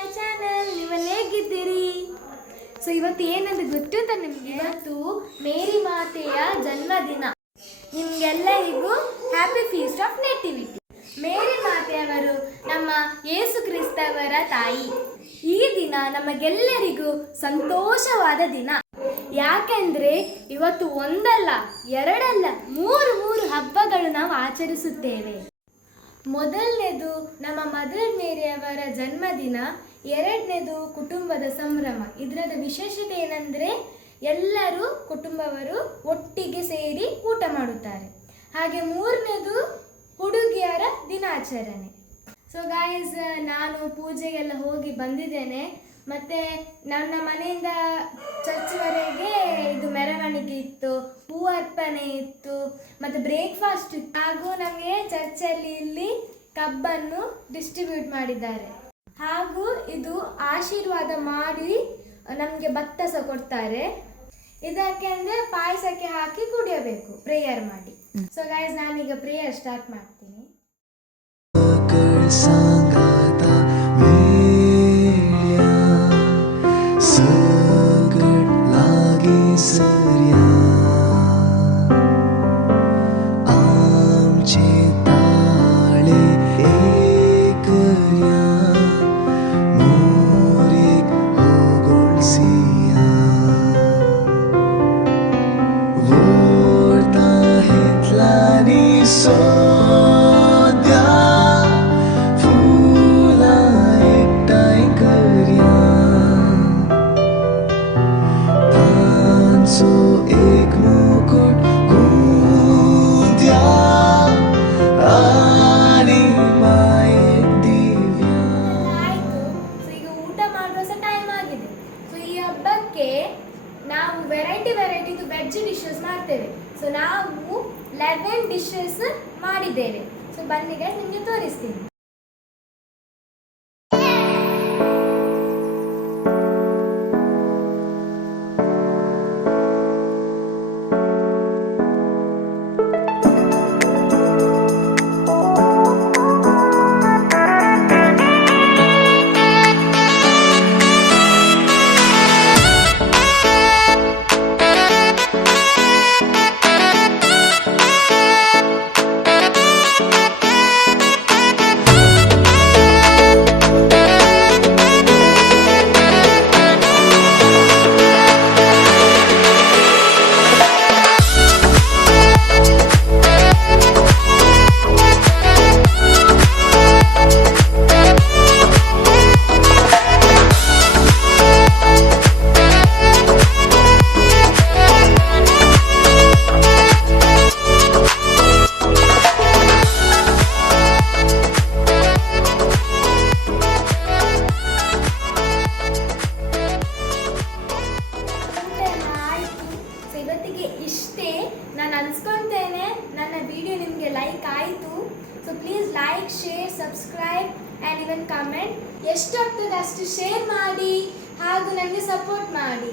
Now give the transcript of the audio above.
My channel. ನೀವೆಲ್ಲ ಹೇಗಿದ್ದೀರಿ? So ಇವತ್ತು ಏನಂತ ಗೊತ್ತುಂಟ ನಿಮಗೆ? ಇವತ್ತು ಮೇರಿ ಮಾತೆಯ ಜನ್ಮದಿನ. ನಿಮ್ಗೆಲ್ಲರಿಗೂ ಹ್ಯಾಪಿ ಫೀಸ್ಟ್ ಆಫ್ ನೇಟಿವಿಟಿ. ಮೇರಿ ಮಾತೆಯವರು ನಮ್ಮ ಯೇಸು ಕ್ರಿಸ್ತವರ ತಾಯಿ. ಈ ದಿನ ನಮಗೆಲ್ಲರಿಗೂ ಸಂತೋಷವಾದ ದಿನ. ಯಾಕೆಂದ್ರೆ ಇವತ್ತು ಒಂದಲ್ಲ ಎರಡಲ್ಲ ಮೂರು ಹಬ್ಬಗಳು ನಾವು ಆಚರಿಸುತ್ತೇವೆ. ಮೊದಲನೇದು ನಮ್ಮ ಮದರ್ ಮೇರಿಯವರ ಜನ್ಮದಿನ, ಎರಡನೇದು ಕುಟುಂಬದ ಸಂಭ್ರಮ. ಇದರದ ವಿಶೇಷತೆ ಏನಂದರೆ ಎಲ್ಲರೂ ಕುಟುಂಬವರು ಒಟ್ಟಿಗೆ ಸೇರಿ ಊಟ ಮಾಡುತ್ತಾರೆ. ಹಾಗೆ ಮೂರನೇದು ಹುಡುಗಿಯರ ದಿನಾಚರಣೆ. ಸೊ ಗಾಯ್ಸ್, ನಾನು ಪೂಜೆಗೆಲ್ಲ ಹೋಗಿ ಬಂದಿದ್ದೇನೆ. ಮತ್ತು ನನ್ನ ಮನೆಯಿಂದ ಚರ್ಚ್ವರೆಗೆ ಇದು ಮೆರವಣಿಗೆ ಇತ್ತು, ಹೂ ಅರ್ಪಣೆ ಇತ್ತು, ಮತ್ತು ಬ್ರೇಕ್ಫಾಸ್ಟ್ ಇತ್ತು. ಹಾಗೂ ನಮಗೆ ಚರ್ಚಲ್ಲಿ ಇಲ್ಲಿ ಕಬ್ಬನ್ನು ಡಿಸ್ಟ್ರಿಬ್ಯೂಟ್ ಮಾಡಿದ್ದಾರೆ. ಹಾಗೂ ಇದು ಆಶೀರ್ವಾದ ಮಾಡಿ ನಮಗೆ ಭತ್ತ ಸಹ ಕೊಡ್ತಾರೆ. ಇದಕ್ಕೆ ಅಂದರೆ ಪಾಯಸಕ್ಕೆ ಹಾಕಿ ಕುಡಿಯಬೇಕು ಪ್ರೇಯರ್ ಮಾಡಿ. ಸೊ ಗೈಸ್, ನಾನೀಗ ಪ್ರೇಯರ್ ಸ್ಟಾರ್ಟ್ ಮಾಡ್ತೀನಿ. ನಾವು ವೆರೈಟಿದು ವೆಜ್ ಡಿಶಸ್ ಮಾಡ್ತೇವೆ. ಸೊ ನಾವು 11 ಡಿಶಸ್ ಮಾಡಿದ್ದೇವೆ. ಸೊ ಬನ್ನಿ ಗೈಸ್, ನಿಮಗೆ ತೋರಿಸ್ತೀನಿ. ಇಷ್ಟೇ ನಾನು ಅನ್ಸ್ಕೊಳ್ತೇನೆ. ನನ್ನ ವಿಡಿಯೋ ನಿಮಗೆ ಲೈಕ್ ಆಯಿತು. So please like, share, subscribe and even comment. ಎಷ್ಟಾಗ್ತದೆ ಅಷ್ಟು ಶೇರ್ ಮಾಡಿ ಹಾಗೂ ನನಗೆ ಸಪೋರ್ಟ್ ಮಾಡಿ.